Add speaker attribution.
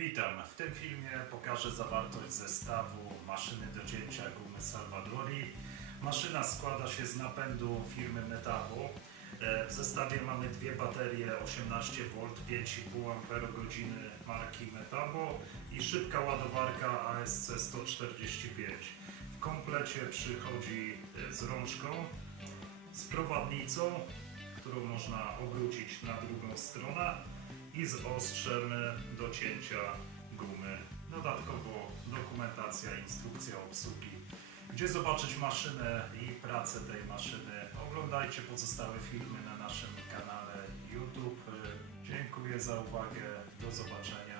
Speaker 1: Witam. W tym filmie pokażę zawartość zestawu maszyny do cięcia gumy Salvadori. Maszyna składa się z napędu firmy Metabo. E, W zestawie mamy dwie baterie 18V 5,5 Ah marki Metabo i szybka ładowarka ASC 145. W komplecie przychodzi e, z rączką, z prowadnicą, którą można obrócić na drugą i z ostrzem do cięcia gumy. Dodatkowo dokumentacja, instrukcja obsługi. Gdzie zobaczyć maszynę i pracę tej maszyny? Oglądajcie pozostałe filmy na naszym kanale YouTube. Dziękuję za uwagę. Do zobaczenia.